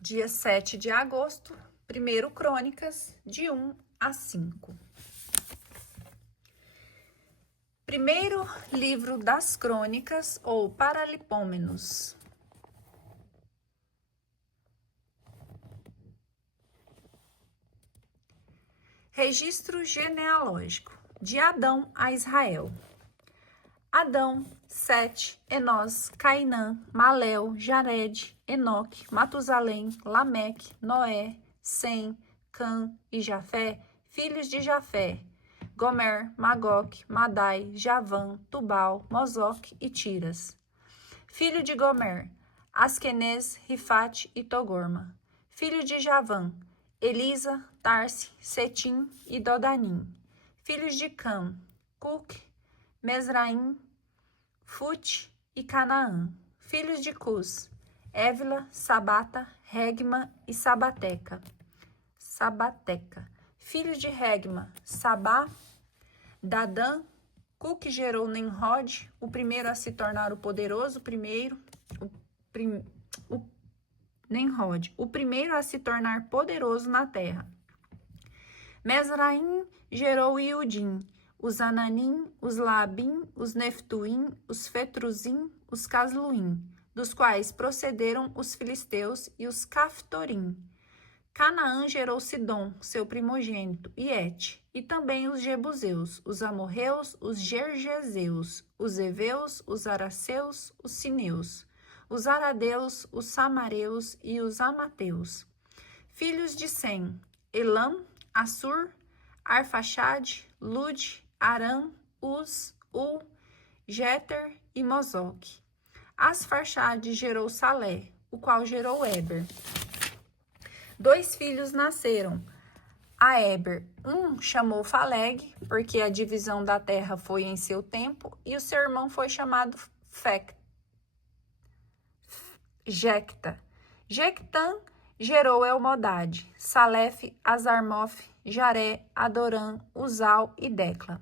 dia 7 de agosto, 1º Crônicas, de 1 a 5. Primeiro livro das Crônicas, ou Paralipômenos. Registro genealógico, de Adão a Israel. Adão, Sete, Enós, Cainã, Malel, Jared, Enoque, Matusalém, Lameque, Noé, Sem, Cã e Jafé, filhos de Jafé, Gomer, Magoque, Madai, Javã, Tubal, Mozoque e Tiras. Filho de Gomer, Askenez, Rifate e Togorma. Filho de Javã, Elisa, Tarse, Setim e Dodanim. Filhos de Cã, Cuc, Mesraim, Fute e Canaã. Filhos de Cus, Évila, Sabata, Regma e Sabateca. Filhos de Regma, Sabá, Dadã. Cuc gerou Nimrod, o primeiro a se tornar o poderoso, Nimrod, o primeiro a se tornar poderoso na terra. Mesraim gerou Iudim, os Ananim, os Laabim, os Neftuim, os Fetruzim, os Casluim, dos quais procederam os filisteus e os Caftorim. Canaã gerou Sidom, seu primogênito, e Et, e também os Jebuseus, os Amorreus, os Gergeseus, os Eveus, os Araceus, os Sineus, os Aradeus, os Samareus e os Amateus. Filhos de Sem, Elam, Assur, Arfaxade, Lud, Aram, Uz, Ul, Jeter e Mozoque. Asfarxade gerou Salé, o qual gerou Eber. 2 filhos nasceram a Eber. Um chamou Faleg, porque a divisão da terra foi em seu tempo, e o seu irmão foi chamado Jecta. Jectã gerou Elmodade, Salef, Azarmof, Jaré, Adorã, Uzal e Decla.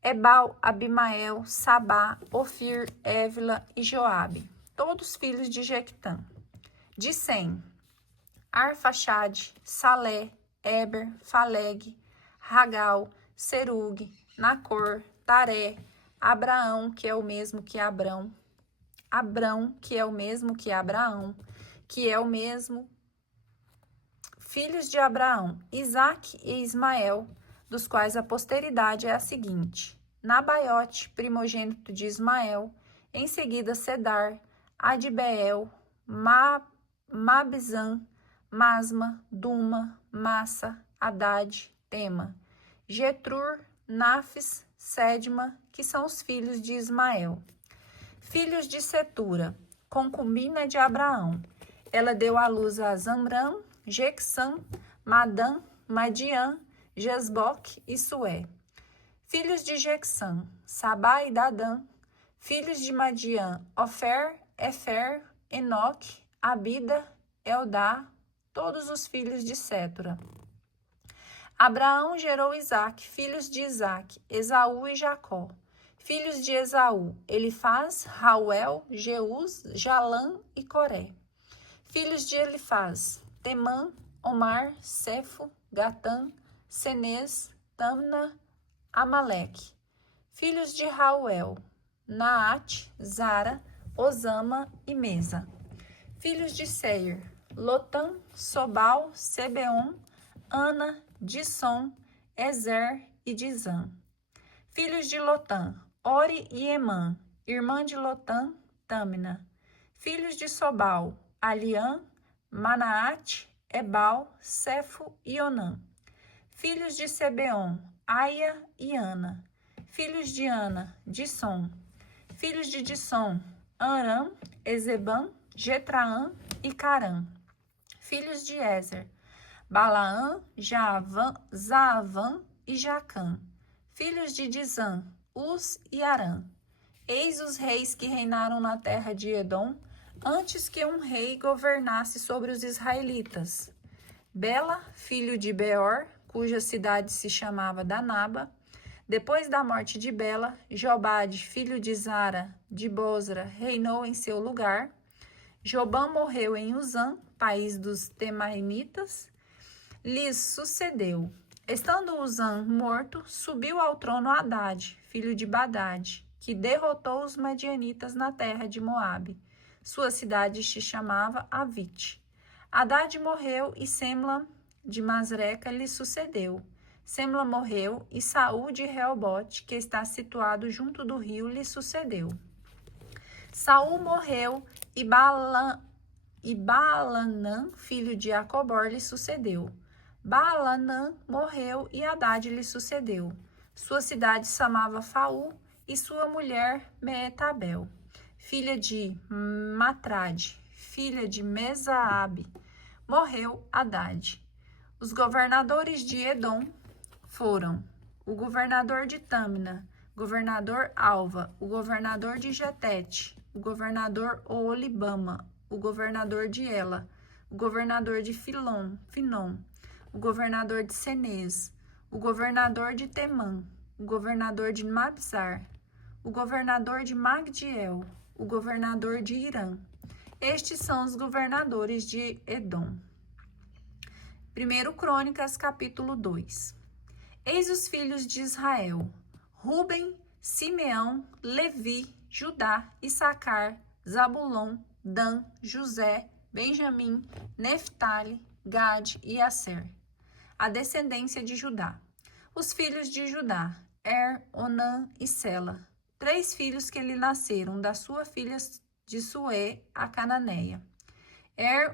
Ebal, Abimael, Sabá, Ofir, Évila e Joabe, todos filhos de Jectã. De Sem, Arfaxade, Salé, Eber, Faleg, Ragal, Serug, Nacor, Taré, Abraão, que é o mesmo que Abrão, que é o mesmo que Abraão, que é o mesmo, filhos de Abraão, Isaque e Ismael, dos quais a posteridade é a seguinte: Nabaiote, primogênito de Ismael, em seguida Cedar, Adbeel, Mabzã, Masma, Duma, Massa, Haddad, Tema, Getrur, Nafis, Sedma, que são os filhos de Ismael. Filhos de Setura, concubina de Abraão. Ela deu à luz a Zamram, Jexã, Madã, Madian, Jesboque e Sué. Filhos de Jexã, Sabá e Dadã. Filhos de Madian, Ofer, Efer, Enoque, Abida, Eldá, todos os filhos de Setura. Abraão gerou Isaque, filhos de Isaque, Esaú e Jacó. Filhos de Esaú, Elifaz, Rauel, Jeus, Jalã e Coré. Filhos de Elifaz, Temã, Omar, Cefo, Gatã, Senez, Tamna, Amaleque. Filhos de Rauel, Naate, Zara, Osama e Mesa. Filhos de Seir, Lotã, Sobal, Sebeon, Ana, Disson, Ezer e Dizã. Filhos de Lotã, Ori e Emã, irmã de Lotã, Tâmina. Filhos de Sobal, Aliã, Manaate, Ebal, Cefo e Onã. Filhos de Sebeon, Aia e Ana. Filhos de Ana, Disson. Filhos de Disson, Aram, Ezebã, Getraã e Carã. Filhos de Ezer, Balaã, Zaavã e Jacã. Filhos de Dizã, Uz e Arã. Eis os reis que reinaram na terra de Edom, antes que um rei governasse sobre os israelitas. Bela, filho de Beor, cuja cidade se chamava Danaba. Depois da morte de Bela, Jobade, filho de Zara, de Bosra, reinou em seu lugar. Jobam morreu em Uzã, país dos Temainitas, lhes sucedeu. Estando Uzã morto, subiu ao trono Hadade, filho de Badade, que derrotou os madianitas na terra de Moabe. Sua cidade se chamava Avite. Hadade morreu e Semla de Masreca lhe sucedeu. Semla morreu e Saul de Reobote, que está situado junto do rio, lhe sucedeu. Saul morreu e Baalanã, filho de Acobor, lhe sucedeu. Baalanã morreu e Hadade lhe sucedeu. Sua cidade se chamava Faú e sua mulher Meetabel, filha de Matrade, filha de Mesaabe. Morreu Hadade. Os governadores de Edom foram o governador de Tâmina, governador Alva, o governador de Jetete, o governador Oolibama, o governador de Ela, o governador de Finom, o governador de Cenez, o governador de Temã, o governador de Mabzar, o governador de Magdiel, o governador de Irã. Estes são os governadores de Edom. 1 Crônicas, capítulo 2. Eis os filhos de Israel: Ruben, Simeão, Levi, Judá, Issacar, Zabulon, Dan, José, Benjamim, Neftali, Gade e Asser. A descendência de Judá. Os filhos de Judá: Onã e Sela. 3 filhos que lhe nasceram da sua filha de Sué, a cananeia.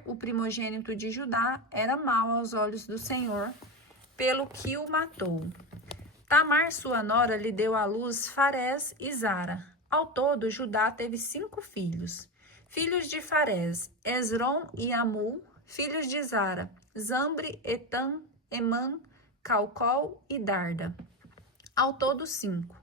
O primogênito de Judá, era mau aos olhos do Senhor, pelo que o matou. Tamar, sua nora, lhe deu à luz Farés e Zara. Ao todo, Judá teve 5 filhos. Filhos de Farés: Esrom e Amul. Filhos de Zara: Zambre, Etam, Emã, Calcol e Darda. Ao todo 5.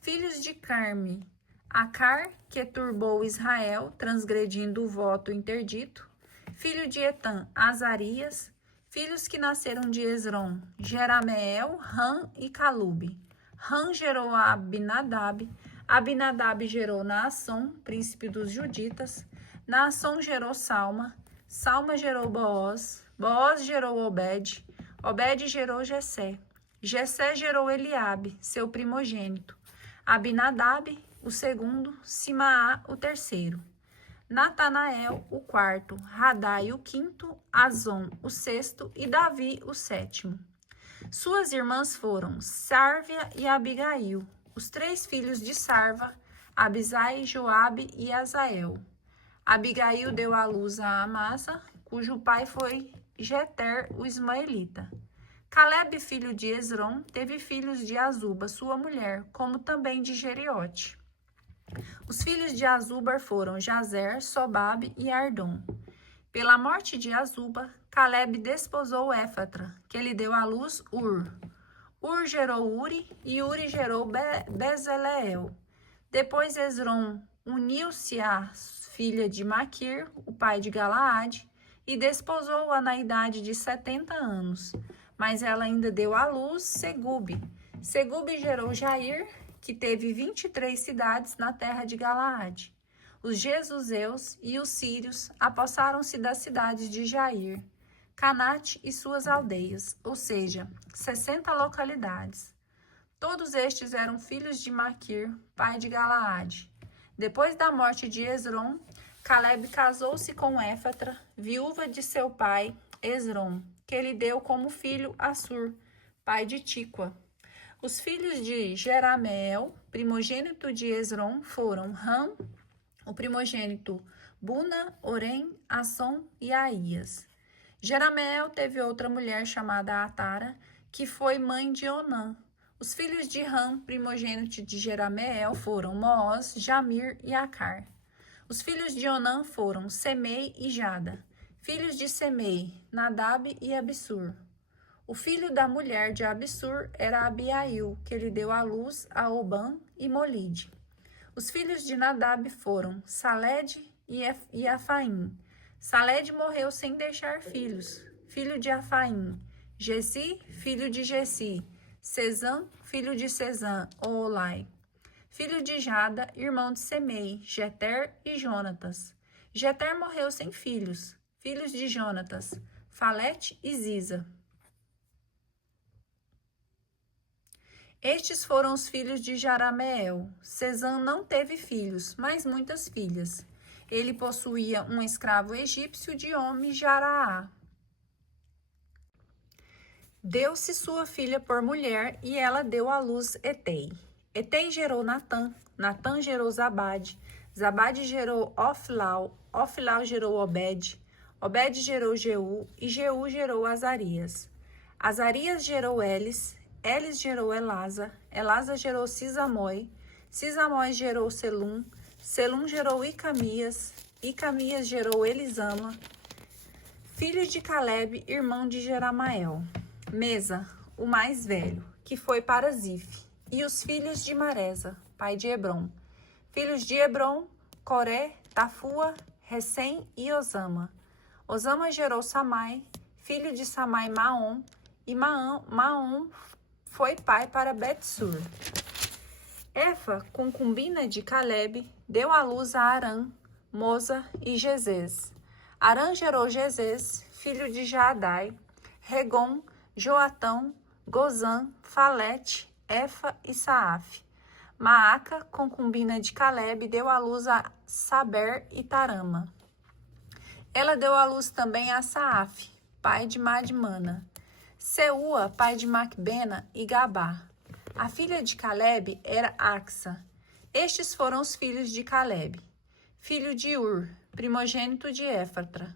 Filhos de Carme: Acar, que turbou Israel, transgredindo o voto interdito. Filho de Etam: Azarias. Filhos que nasceram de Esrom: Jerameel, Ram e Calube. Ram gerou a Abinadab. Abinadab gerou Naasson, príncipe dos juditas. Naasson gerou Salma. Salma gerou Booz. Booz gerou Obed. Obed gerou Jessé. Jessé gerou Eliabe, seu primogênito. Abinadab, o segundo. Simaá, o terceiro. Natanael, o quarto. Radai, o quinto. Azon, o sexto. E Davi, o sétimo. Suas irmãs foram Sárvia e Abigail. Os 3 filhos de Sarva: Abisai, Joabe e Azael. Abigail deu à luz a Amasa, cujo pai foi Jeter, o ismaelita. Calebe, filho de Esrom, teve filhos de Azuba, sua mulher, como também de Jeriote. Os filhos de Azuba foram Jazer, Sobabe e Ardom. Pela morte de Azuba, Calebe desposou Éfatra, que lhe deu à luz Ur. Ur gerou Uri e Uri gerou Bezaleel. Depois Esrom uniu-se à filha de Maquir, o pai de Galaade, e desposou-a na idade de 70 anos. Mas ela ainda deu à luz Segube. Segube gerou Jair, que teve 23 cidades na terra de Galaade. Os jesuseus e os sírios apossaram-se das cidades de Jair, Canate e suas aldeias, ou seja, 60 localidades. Todos estes eram filhos de Maquir, pai de Galaade. Depois da morte de Esrom, Calebe casou-se com Éfatra, viúva de seu pai, Esrom, que lhe deu como filho Assur, pai de Tíqua. Os filhos de Jerameel, primogênito de Esrom, foram Ram, o primogênito, Buna, Orem, Asson e Aías. Jerameel teve outra mulher chamada Atara, que foi mãe de Onã. Os filhos de Ram, primogênito de Jerameel, foram Mooz, Jamir e Acar. Os filhos de Onã foram Semei e Jada. Filhos de Semei, Nadab e Abissur. O filho da mulher de Abissur era Abiail, que lhe deu à luz a Obã e Molide. Os filhos de Nadab foram Saled e Afaim. Saled morreu sem deixar filhos. Filho de Afaim, Gessi, filho de Gessi. Sezã, filho de Sezã, Oolai. Filho de Jada, irmão de Semei, Jeter e Jonatas. Jeter morreu sem filhos. Filhos de Jonatas, Falete e Ziza. Estes foram os filhos de Jarameel. Sezã não teve filhos, mas muitas filhas. Ele possuía um escravo egípcio de nome Jaraá. Deu-se sua filha por mulher e ela deu à luz Etei. Etei gerou Natã, Natã gerou Zabade, Zabade gerou Oflau, Oflau gerou Obed, Obed gerou Jeú e Jeú gerou Azarias. Azarias gerou Elis, Elis gerou Elasa, Elasa gerou Sisamói, Sisamói gerou Selum, Selum gerou Icamias, Icamias gerou Elisama, filho de Caleb, irmão de Jeramael. Mesa, o mais velho, que foi para Zif, e os filhos de Maresa, pai de Hebron. Filhos de Hebron, Coré, Tafua, Recém e Osama. Osama gerou Samai, filho de Samai Maom, e Maom foi pai para Betsur. Efa, concubina de Caleb, deu à luz a Arã, Moza e Gezez. Arã gerou Gezez, filho de Jaadai, Regon, Joatão, Gozã, Falete, Efa e Saaf. Maaca, concubina de Caleb, deu à luz a Saber e Tarama. Ela deu à luz também a Saaf, pai de Madmana. Seua, pai de Macbena e Gabá. A filha de Caleb era Axa. Estes foram os filhos de Caleb. Filho de Ur, primogênito de Éfatra.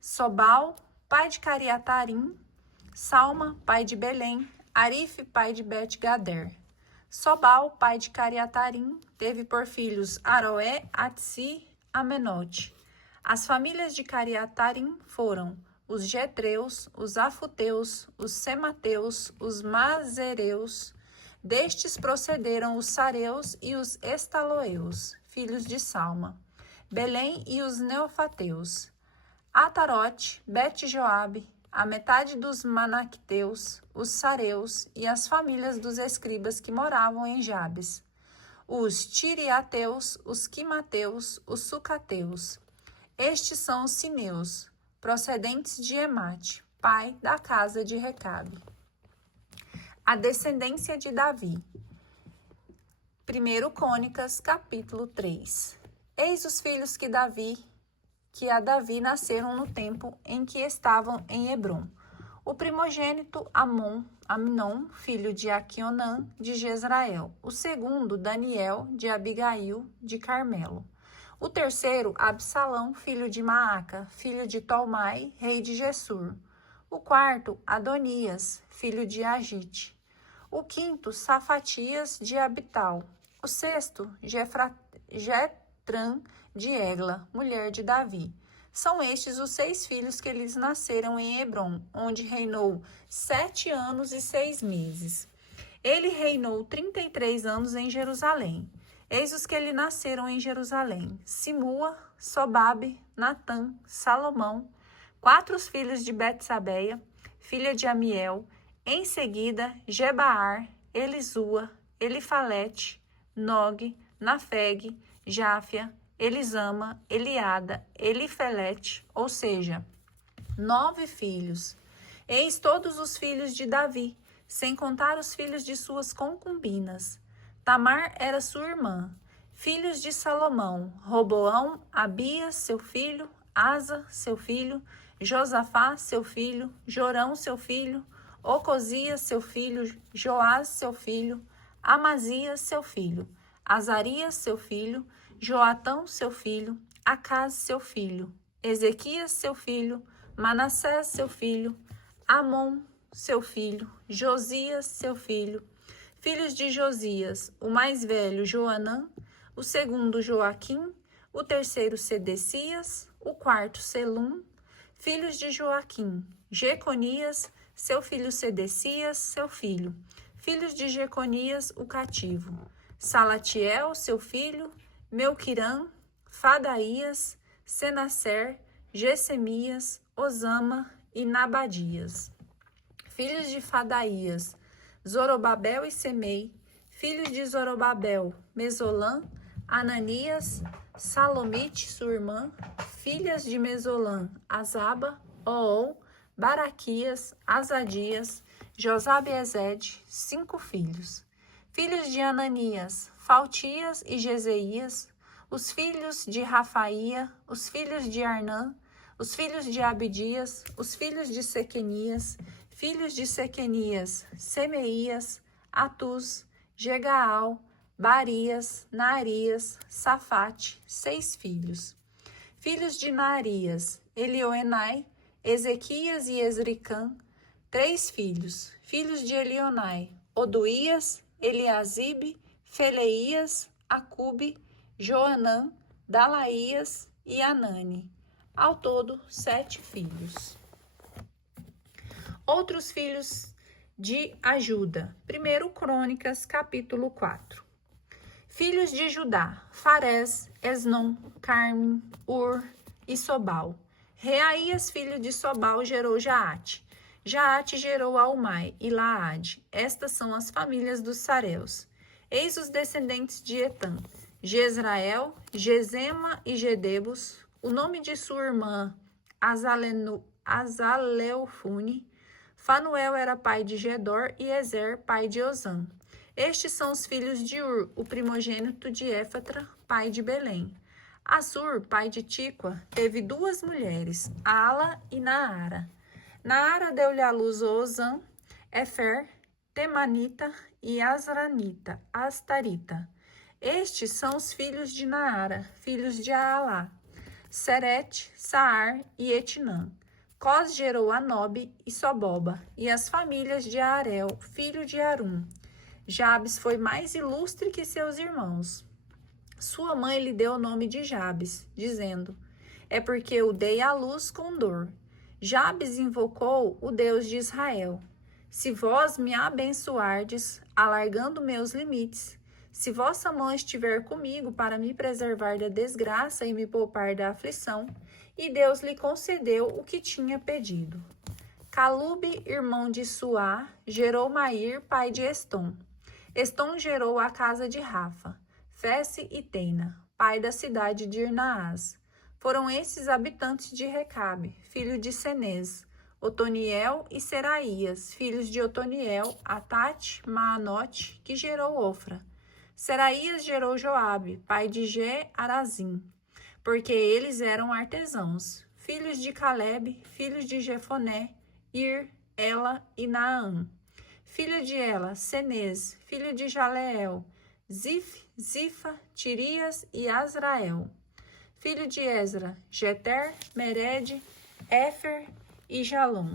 Sobal, pai de Cariatarim. Salma, pai de Belém. Arife, pai de Bet-Gader. Sobal, pai de Cariatarim, teve por filhos Aroé, Atsi, Amenote. As famílias de Cariatarim foram os Getreus, os Afuteus, os Semateus, os Mazereus. Destes procederam os Sareus e os Estaloeus, filhos de Salma. Belém e os Neofateus. Atarote, Bet-Joabe, a metade dos Manaquiteus, os Sareus e as famílias dos escribas que moravam em Jabes. Os Tiriateus, os Quimateus, os Sucateus. Estes são os Simeus, procedentes de Emate, pai da casa de Recabe. A descendência de Davi. 1 Crônicas, capítulo 3. Eis os filhos que a Davi nasceram no tempo em que estavam em Hebrom. O primogênito Amnon, filho de Aquionã, de Jezrael. O segundo, Daniel, de Abigail, de Carmelo. O terceiro, Absalão, filho de Maaca, filho de Tolmai, rei de Gessur. O quarto, Adonias, filho de Agite. O quinto, Safatias, de Abital. O sexto, Jetrã, de Egla, mulher de Davi. São estes os 6 filhos que lhes nasceram em Hebrom, onde reinou 7 anos e 6 meses. Ele reinou 33 anos em Jerusalém. Eis os que lhe nasceram em Jerusalém: Simua, Sobabe, Natã, Salomão, 4 filhos de Betsabeia, filha de Amiel. Em seguida, Gebaar, Elisua, Elifalete, Nog, Nafeg, Jáfia, Elisama, Eliada, Elifelete, ou seja, 9 filhos. Eis todos os filhos de Davi, sem contar os filhos de suas concubinas. Tamar era sua irmã. Filhos de Salomão: Roboão, Abias, seu filho, Asa, seu filho, Josafá, seu filho, Jorão, seu filho, Ocosias, seu filho, Joás, seu filho, Amazias, seu filho, Azarias, seu filho, Joatão, seu filho, Acaz, seu filho, Ezequias, seu filho, Manassés, seu filho, Amon, seu filho, Josias, seu filho. Filhos de Josias: o mais velho, Joanã, o segundo, Joaquim, o terceiro, Sedecias, o quarto, Selum. Filhos de Joaquim: Jeconias, seu filho Sedecias, seu filho. Filhos de Jeconias, o cativo: Salatiel, seu filho, Melquirã, Fadaías, Senasser, Gessemias, Osama e Nabadias. Filhos de Fadaías: Zorobabel e Semei. Filhos de Zorobabel: Mesolã, Ananias, Salomite, sua irmã, filhas de Mesolã, Azaba, Ool, Baraquias, Azadias, Josabe-Ezede, 5 filhos. Filhos de Ananias, Faltias e Jezeias, os filhos de Rafaía, os filhos de Arnã, os filhos de Abidias, os filhos de Sequenias, Semeías, Atuz, Jegaal, Barias, Naarias, Safate, 6 filhos. Filhos de Naarias, Elioenai, Ezequias e Esricã, 3 filhos. Filhos de Elionai, Oduías, Eliasibe, Feleias, Acube, Joanã, Dalaías e Anani. Ao todo, 7 filhos. Outros filhos de Ajuda. 1 Crônicas, capítulo 4. Filhos de Judá, Farés, Esnom, Carmim, Ur e Sobal. Reaías, filho de Sobal, gerou Jaate. Jaate gerou Aumai e Laade. Estas são as famílias dos sareus. Eis os descendentes de Etam: Jezrael, Gezema e Gedebus. O nome de sua irmã, Azaleufune. Fanuel era pai de Gedor e Ezer, pai de Ozã. Estes são os filhos de Ur, o primogênito de Éfatra, pai de Belém. Assur, pai de Tíqua, teve 2 mulheres, Ala e Naara. Naara deu-lhe à luz Ozã, Efer, Temanita e Astarita. Estes são os filhos de Naara, filhos de Alá, Serete, Saar e Etnã. Cós gerou Anobe e Soboba, e as famílias de Arel, filho de Arum. Jabes foi mais ilustre que seus irmãos. Sua mãe lhe deu o nome de Jabes, dizendo: é porque o dei à luz com dor. Jabes invocou o Deus de Israel. Se vós me abençoardes, alargando meus limites, se vossa mão estiver comigo para me preservar da desgraça e me poupar da aflição, e Deus lhe concedeu o que tinha pedido. Calube, irmão de Suá, gerou Mair, pai de Estom. Estom gerou a casa de Rafa, Fesse e Teina, pai da cidade de Irnaás. Foram esses habitantes de Recabe, filho de Senez, Otoniel e Seraías, filhos de Otoniel, Atate, Maanote, que gerou Ofra. Seraías gerou Joabe, pai de Ge-Arazim, porque eles eram artesãos. Filhos de Caleb, filhos de Jefoné, Ir, Ela e Naã. Filho de Ela, Senez, filho de Jaleel, Zif, Zifa, Tirias e Azrael. Filho de Ezra, Jeter, Mered, Éfer e Jalom.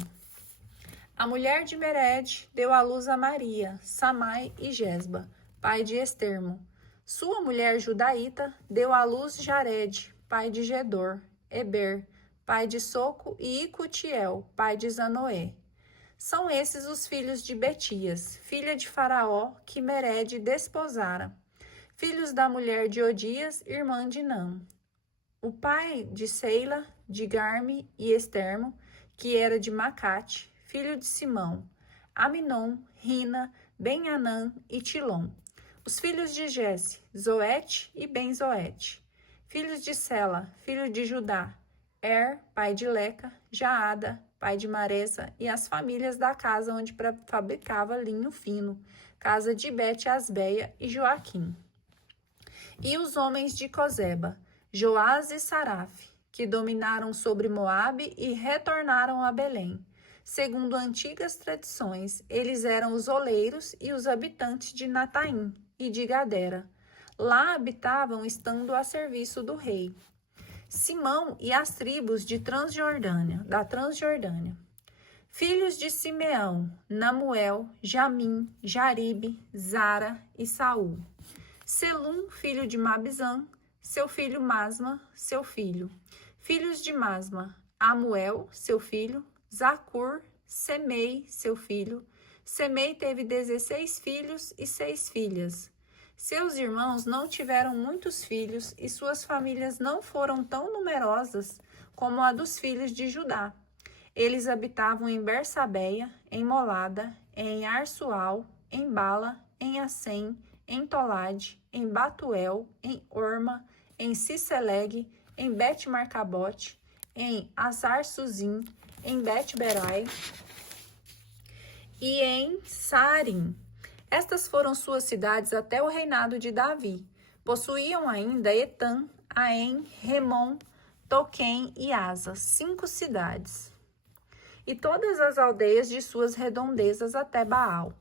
A mulher de Mered deu à luz a Maria, Samai e Gesba, pai de Estermo. Sua mulher judaíta deu à luz Jared, pai de Gedor, Eber, pai de Soco, e Icutiel, pai de Zanoé. São esses os filhos de Betias, filha de Faraó, que Mered desposara. Filhos da mulher de Odias, irmã de Nã. O pai de Seila, de Garme e Estermo, que era de Macate, filho de Simão, Aminon, Rina, Ben-Anã e Tilom. Os filhos de Jesse, Zoete e Ben-Zoete. Filhos de Sela, filho de Judá, pai de Leca, Jaada, pai de Maresa, e as famílias da casa onde fabricava linho fino, casa de Bet-Asbeia e Joaquim. E os homens de Cozeba, Joás e Saraf, que dominaram sobre Moabe e retornaram a Belém. Segundo antigas tradições, eles eram os oleiros e os habitantes de Nataim e de Gadera. Lá habitavam estando a serviço do rei. Simão e as tribos da Transjordânia. Filhos de Simeão, Namuel, Jamim, Jaribe, Zara e Saul. Selum, filho de Mabzã, seu filho Masma, seu filho. Filhos de Masma, Amuel, seu filho, Zacur, Semei, seu filho. Semei teve 16 filhos e 6 filhas. Seus irmãos não tiveram muitos filhos e suas famílias não foram tão numerosas como a dos filhos de Judá. Eles habitavam em Bersabeia, em Molada, em Arsual, em Bala, em Assem, em Tolade, em Batuel, em Orma, em Ciceleg, em Bet-Marcabote, em Azar-Suzim, em Bet-Berai e em Sarim. Estas foram suas cidades até o reinado de Davi. Possuíam ainda Etam, Aen, Remon, Toquém e Asa, 5 cidades. E todas as aldeias de suas redondezas até Baal.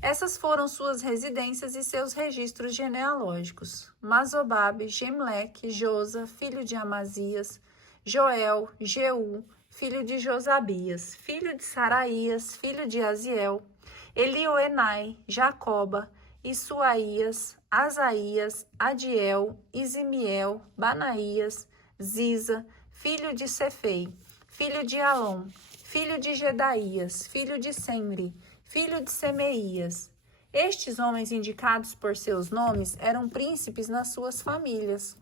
Essas foram suas residências e seus registros genealógicos. Mazobabe, Gemleque, Josa, filho de Amazias, Joel, Jeú, filho de Josabias, filho de Saraías, filho de Aziel, Elioenai, Jacoba, Issuaías, Asaías, Adiel, Isimiel, Banaías, Ziza, filho de Cefei, filho de Alom, filho de Gedaías, filho de Semri, filho de Semeias. Estes homens indicados por seus nomes eram príncipes nas suas famílias.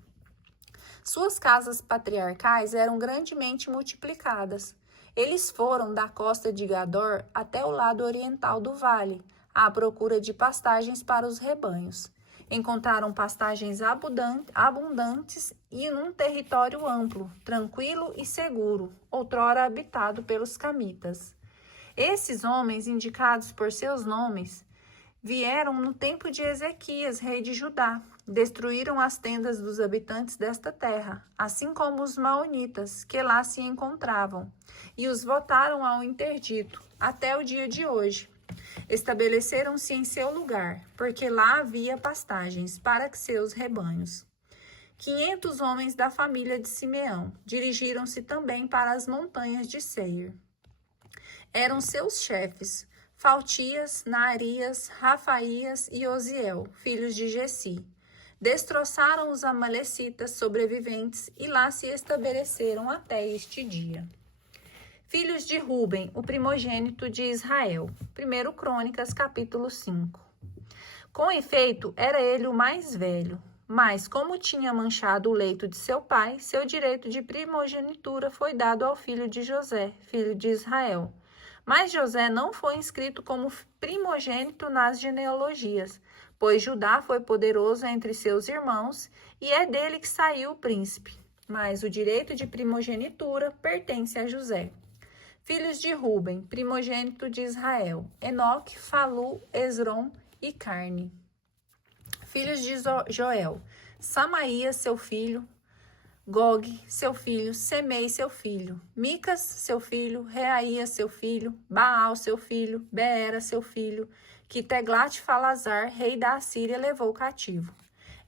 Suas casas patriarcais eram grandemente multiplicadas. Eles foram da costa de Gador até o lado oriental do vale, à procura de pastagens para os rebanhos. Encontraram pastagens abundantes e num território amplo, tranquilo e seguro, outrora habitado pelos camitas. Esses homens, indicados por seus nomes, vieram no tempo de Ezequias, rei de Judá. Destruíram as tendas dos habitantes desta terra, assim como os maonitas, que lá se encontravam, e os votaram ao interdito, até o dia de hoje. Estabeleceram-se em seu lugar, porque lá havia pastagens para seus rebanhos. 500 homens da família de Simeão dirigiram-se também para as montanhas de Seir. Eram seus chefes, Faltias, Naarias, Rafaías e Osiel, filhos de Gessi. Destroçaram os amalecitas sobreviventes e lá se estabeleceram até este dia. Filhos de Ruben, o primogênito de Israel. 1 Crônicas, capítulo 5. Com efeito, era ele o mais velho, mas como tinha manchado o leito de seu pai, seu direito de primogenitura foi dado ao filho de José, filho de Israel. Mas José não foi inscrito como primogênito nas genealogias, pois Judá foi poderoso entre seus irmãos e é dele que saiu o príncipe. Mas o direito de primogenitura pertence a José. Filhos de Ruben, primogênito de Israel, Enoque, Falu, Esrom e Carne. Filhos de Joel, Samaías, seu filho, Gog, seu filho, Semei, seu filho, Micas, seu filho, Reaías, seu filho, Baal, seu filho, Beera, seu filho, que Teglat-Falazar, rei da Assíria, levou cativo.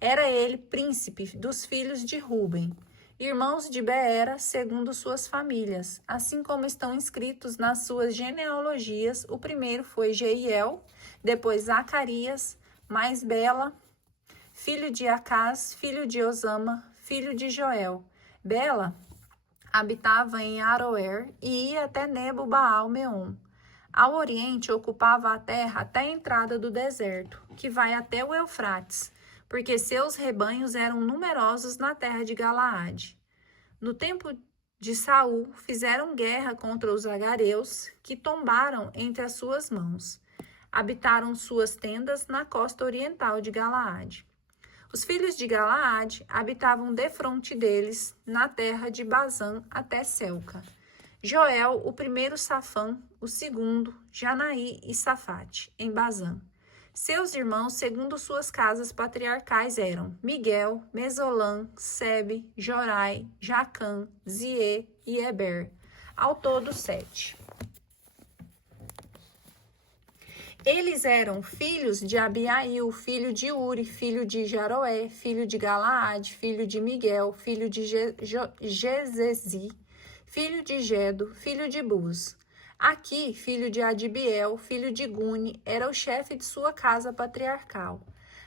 Era ele príncipe dos filhos de Ruben, irmãos de Beera, segundo suas famílias, assim como estão inscritos nas suas genealogias. O primeiro foi Jeiel, depois Zacarias, mais Bela, filho de Acaz, filho de Osama, filho de Joel. Bela habitava em Aroer e ia até Nebo-Baal-Meon. Ao oriente, ocupava a terra até a entrada do deserto, que vai até o Eufrates, porque seus rebanhos eram numerosos na terra de Galaade. No tempo de Saul, fizeram guerra contra os agareus, que tombaram entre as suas mãos. Habitaram suas tendas na costa oriental de Galaade. Os filhos de Galaade habitavam defronte deles, na terra de Bazã até Selca. Joel, o primeiro Safã, o segundo, Janaí e Safate, em Bazã. Seus irmãos, segundo suas casas patriarcais, eram Miguel, Mesolã, Sebe, Jorai, Jacã, Ziê e Eber. Ao todo, 7. Eles eram filhos de Abiail, filho de Uri, filho de Jaroé, filho de Galaade, filho de Miguel, filho de Gezezi, filho de Gedo, filho de Buz. Aqui, filho de Adibiel, filho de Guni, era o chefe de sua casa patriarcal.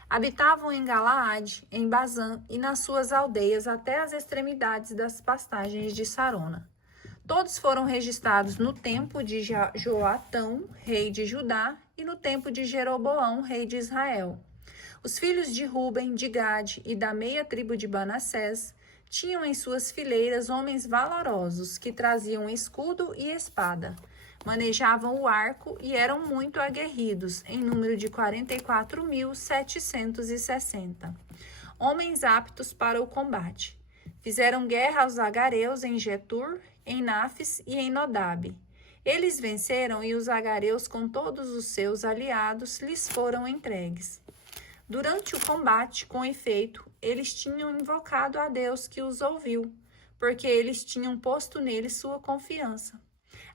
Habitavam em Galaade, em Bazã e nas suas aldeias até as extremidades das pastagens de Sarona. Todos foram registrados no tempo de Joatão, rei de Judá, e no tempo de Jeroboão, rei de Israel. Os filhos de Ruben, de Gade e da meia tribo de Manassés tinham em suas fileiras homens valorosos que traziam escudo e espada. manejavam o arco e eram muito aguerridos, em número de 44.760. Homens aptos para o combate. Fizeram guerra aos agareus em Getur, em Nafis e em Nodabe. Eles venceram e os agareus com todos os seus aliados lhes foram entregues. Durante o combate, com efeito, eles tinham invocado a Deus que os ouviu, porque eles tinham posto nele sua confiança.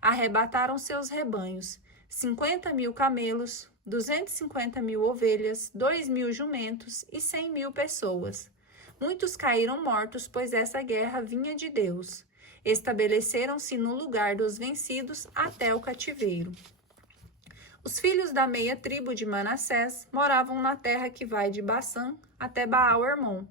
Arrebataram seus rebanhos, 50.000 camelos, 250.000 ovelhas, 2.000 jumentos e 100.000 pessoas. Muitos caíram mortos, pois essa guerra vinha de Deus. Estabeleceram-se no lugar dos vencidos até o cativeiro. Os filhos da meia tribo de Manassés moravam na terra que vai de Bassã até Baal-Hermon.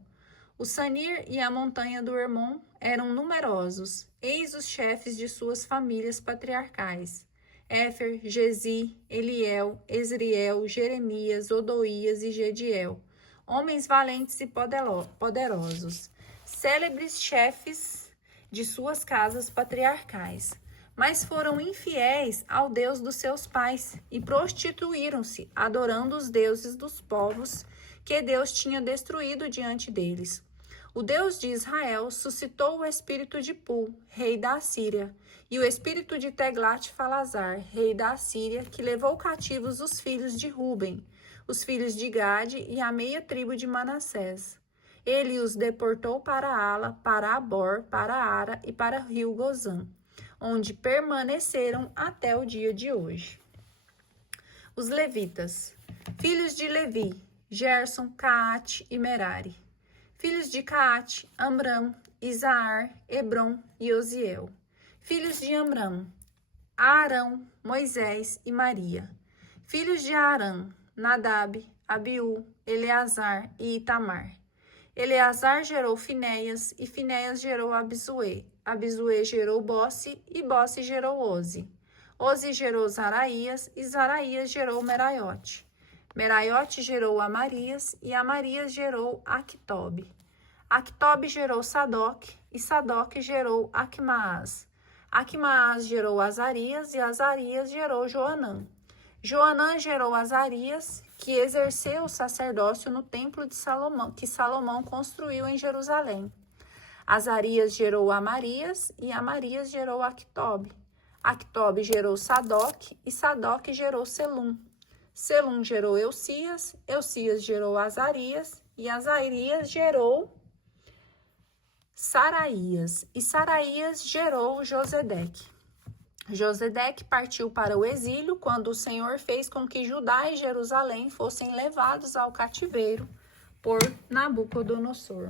O Sanir e a montanha do Hermon eram numerosos, eis os chefes de suas famílias patriarcais: Éfer, Gezi, Eliel, Ezriel, Jeremias, Odoías e Gediel, homens valentes e poderosos, célebres chefes de suas casas patriarcais. Mas foram infiéis ao Deus dos seus pais e prostituíram-se, adorando os deuses dos povos que Deus tinha destruído diante deles. O Deus de Israel suscitou o espírito de Pul, rei da Assíria, e o espírito de Teglat-Falazar, rei da Assíria, que levou cativos os filhos de Ruben, os filhos de Gade e a meia tribo de Manassés. Ele os deportou para Ala, para Abor, para Ara e para Rio Gozã, onde permaneceram até o dia de hoje. Os levitas. Filhos de Levi: Gerson, Caate e Merari. Filhos de Caate: Amram, Isaar, Hebron e Osiel. Filhos de Amram: Arão, Moisés e Maria. Filhos de Arã: Nadab, Abiú, Eleazar e Itamar. Eleazar gerou Finéias, e Finéias gerou Abisuê. Abisuê gerou Bosse, e Bosse gerou Oze. Oze gerou Zaraías, e Zaraías gerou Meraiote. Meraiote gerou Amarias, e Amarias gerou Actobe. Actobe gerou Sadoc, e Sadoc gerou Acmaas. Acmaas gerou Azarias, e Azarias gerou Joanã. Joanã gerou Azarias, que exerceu o sacerdócio no templo de Salomão, que Salomão construiu em Jerusalém. Azarias gerou Amarias, e Amarias gerou Actobe. Actobe gerou Sadoc, e Sadoc gerou Selum. Selum gerou Eucias, Eucias gerou Azarias, e Azarias gerou Saraías, e Saraías gerou Josedeque. Josedeque partiu para o exílio quando o Senhor fez com que Judá e Jerusalém fossem levados ao cativeiro por Nabucodonosor.